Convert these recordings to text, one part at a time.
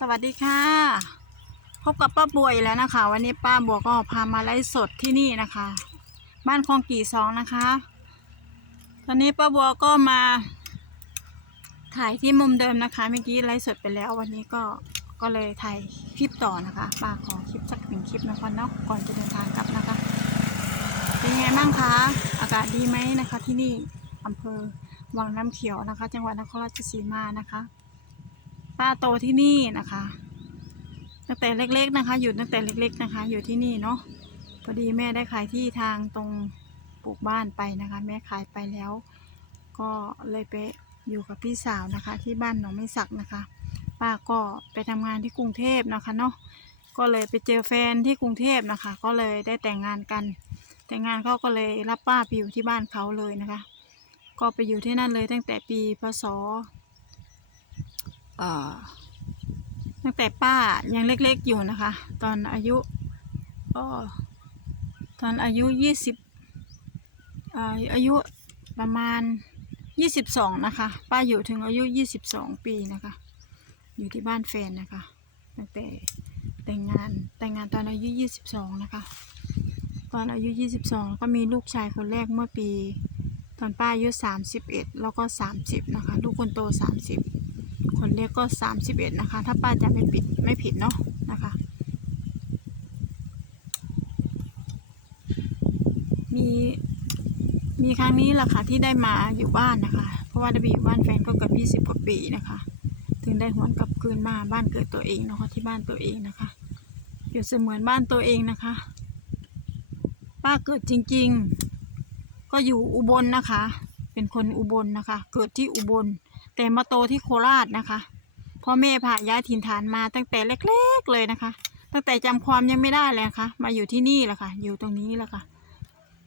สวัสดีค่ะ พบกับป้าบัวอีกแล้วนะคะ วันนี้ป้าบัวก็พามาไลฟ์สดที่นี่นะคะ บ้านคลองกี่สองนะคะ ตอนนี้ป้าบัวก็มาถ่ายที่มุมเดิมนะคะ เมื่อกี้ไลฟ์สดไปแล้ว วันนี้ก็ก็เลยถ่ายคลิปต่อนะคะป้าขอคลิปสักหนึ่งคลิปนะคะเนาะก่อนจะเดินทางกลับนะคะ เป็นไงบ้างคะอากาศดีไหมนะคะ ที่นี่อำเภอวังน้ำเขียวนะคะ จังหวัดนครราชสีมานะคะ ป้าโตที่นี่นะคะ ตั้งแต่เล็ก ๆนะคะ อยู่ตั้งแต่เล็ก ๆนะคะ อยู่ที่นี่เนาะพอดีแม่ได้ขายที่ทางตรงปลูกบ้านไปนะคะ แม่ขายไปแล้ว ก็เลยไปอยู่กับพี่สาวนะคะ ที่บ้านหนองไม่สักนะคะ ป้าก็ไปทำงานที่กรุงเทพนะคะเนาะก็เลยไปเจอแฟนที่กรุงเทพนะคะ ก็เลยได้แต่งงานกัน แต่งงานเขาก็เลยรับป้าไปอยู่ที่บ้านเขาเลยนะคะ ก็ไปอยู่ที่นั่นเลยตั้งแต่ปีพศ ตั้งแต่ป้ายังเล็กๆอยู่นะคะ ตอนอายุก็ตอนอายุยี่สิบเอ่ออายุประมาณยี่สิบสองนะคะ ป้าอยู่ถึงอายุยี่สิบสองปีนะคะ อยู่ที่บ้านแฟนนะคะ ตั้งแต่แต่งงานแต่งงานตอนอายุยี่สิบสองนะคะ ตอนอายุยี่สิบสองก็มีลูกชายคนแรกเมื่อปี ตอนป้าอายุสามสิบเอ็ดแล้วก็สามสิบนะคะ ลูกคนโตสามสิบ คนเล็กก็สามสิบเอ็ดนะคะ ถ้าป้าจะไม่ผิดไม่ผิดเนาะนะคะ มีมีครั้งนี้แหละค่ะที่ได้มาอยู่บ้านนะคะ เพราะว่าได้ไปอยู่บ้านแฟนก็เกือบยี่สิบ20กว่าปีนะคะ ถึงได้หวนกลับคืนมาบ้านเกิดตัวเองเนาะที่บ้านตัวเองนะคะอยู่เสมือนบ้านตัวเองนะคะ ป้าเกิดจริง ๆ ก็อยู่อุบลนะคะ เป็นคนอุบลนะคะ เกิดที่อุบล แต่มาโตที่โคราชนะคะพ่อแม่พาย้ายถิ่นฐานมาตั้งแต่เล็ก ๆ เลยนะคะ ตั้งแต่จำความยังไม่ได้เลยนะคะมาอยู่ที่นี่แหละค่ะ อยู่ตรงนี้แหละค่ะ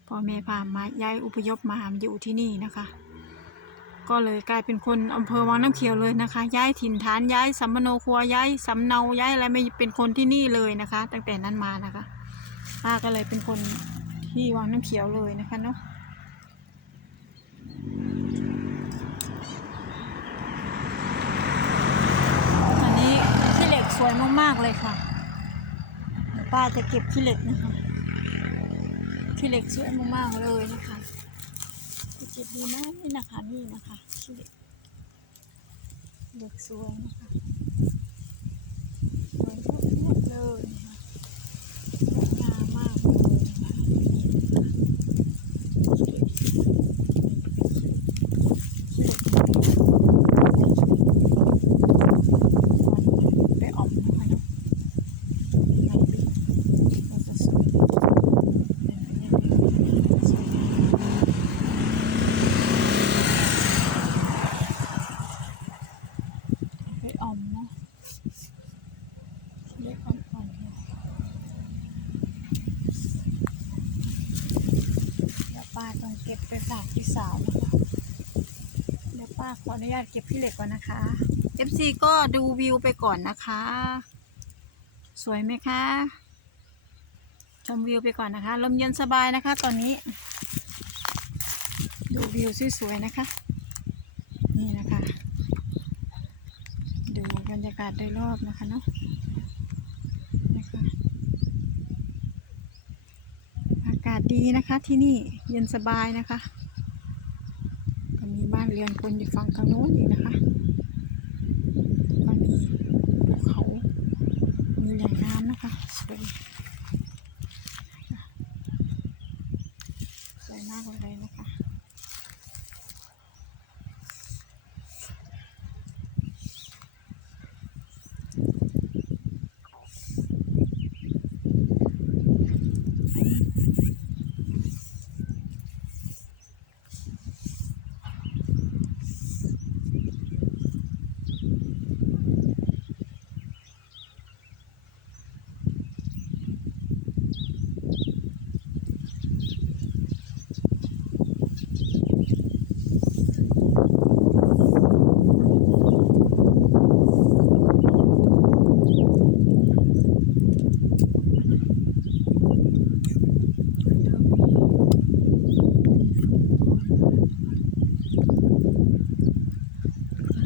พ่อแม่พามาย้ายอพยพมาอยู่ที่นี่นะคะ ก็เลยกลายเป็นคนอำเภอวังน้ำเขียวเลยนะคะ ย้ายถิ่นฐานย้ายสัมมโนครัวย้ายสำเนาย้ายอะไรไม่เป็นคนที่นี่เลยนะคะ ตั้งแต่นั้นมานะคะป้าก็เลยเป็นคนที่วังน้ำเขียวเลยนะคะเนาะ อันนี้ขี้เหล็กสวยมากๆเลยค่ะเดี๋ยวป้า จะเก็บขี้เหล็กนะคะขี้เหล็กสวยมากๆเลยนะคะจะเก็บดีไหมนะคะนี่นะคะขี้เหล็กเหล็กสวยนะคะสวยมากๆเลยนะคะสวยงามมากเลยนะคะนี่นะคะขี้เหล็กขี้เหล็ก ไปออมนะคะเนาะไม่ปิดมันจะสวยเป็นไปได้สวยงามไปออมเนาะเล็กอ่อนๆเนี่ยเดี๋ยวป้าต้อง เก็บไปฝากพี่สาวนะคะเดี๋ยวป้าขออนุญาตเก็บพี่เหล็กก่อนนะคะ FC ก็ดูวิวไปก่อนนะคะ สวยไหมคะ ชมวิวไปก่อนนะคะ ลมเย็นสบายนะคะ ตอนนี้ ดูวิวสวยๆนะคะ นี่นะคะ ดูบรรยากาศโดยรอบนะคะเนาะนะคะอากาศ ดีนะคะที่นี่เย็นสบายนะคะก็มีบ้านเรือนคนอยู่ฝั่งทางโน้นอีกนะคะก็มีภูเขา มีแหล่งน้ำนะคะสวย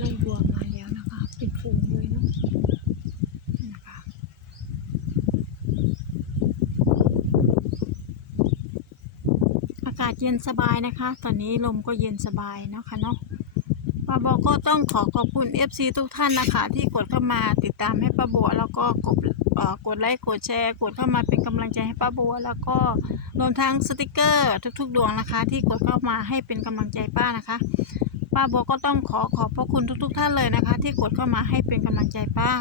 ไล่บัวมาแล้วนะคะเป็นฝูงเลยเนาะนะคะอากาศเย็นสบายนะคะ ตอนนี้ลมก็เย็นสบายนะคะเนาะป้าโบก็ต้องขอขอบคุณ FC ทุกท่านนะคะ ที่กดเข้ามาติดตามให้ป้าบัวแล้วก็กดกดไลค์กดแชร์กดเข้ามาเป็นกำลังใจให้ป้าบัว แล้วก็รวมทั้งสติกเกอร์ทุกๆ ดวงนะคะ ที่กดเข้ามาให้เป็นกำลังใจป้านะคะ ป้าบัวก็ต้องขอขอบพระคุณทุก ๆ ท่านเลยนะคะ ที่กดเข้ามาให้เป็นกำลังใจป้า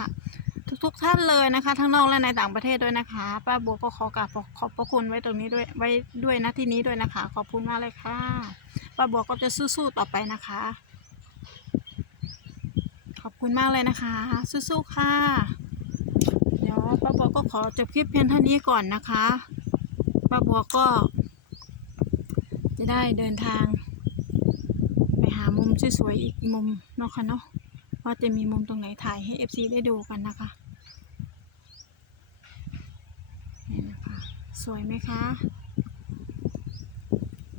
ทุก ๆ ท่านเลยนะคะ ทั้งนอกและในต่างประเทศด้วยนะคะ ป้าบัวก็ขอกราบขอบพระคุณไว้ตรงนี้ด้วยไว้ด้วยนะที่นี้ด้วยนะคะ ขอบคุณมากเลยค่ะ ป้าบัวก็จะสู้ๆต่อไปนะคะ ขอบคุณมากเลยนะคะ สู้ๆค่ะเดี๋ยวป้าบัวก็ขอจบคลิปเพียงเท่านี้ก่อนนะคะป้าบัวก็จะได้เดินทาง มุมสวยๆอีกมุมเนาะค่ะเนาะว่าจะมีมุมตรงไหนถ่ายให้ FC ได้ดูกันนะคะนี่นะคะสวยไหมคะ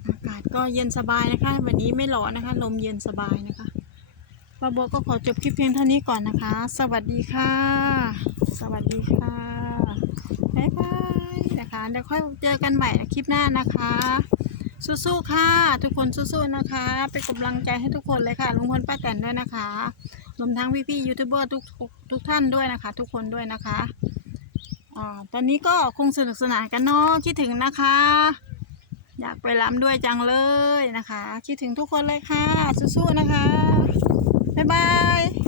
อากาศก็เย็นสบายนะคะ วันนี้ไม่ร้อนนะคะ ลมเย็นสบายนะคะป้าบัวก็ขอจบคลิปเพียงเท่านี้ก่อนนะคะ สวัสดีค่ะ สวัสดีค่ะบ๊ายบายนะคะเดี๋ยวค่อยเจอกันใหม่คลิปหน้านะคะ สู้ๆค่ะ ทุกคนสู้ๆนะคะ เป็นกำลังใจให้ทุกคนเลยค่ะลุงพลป้าแตนด้วยนะคะรวมทั้งพี่ๆยูทูบเบอร์ทุกทุกทุกท่านด้วยนะคะ ทุกคนด้วยนะคะอ่าตอนนี้ก็คงสนุกสนานกันเนาะคิดถึงนะคะ อยากไปรำด้วยจังเลยนะคะ คิดถึงทุกคนเลยค่ะ สู้ๆนะคะบ๊ายบาย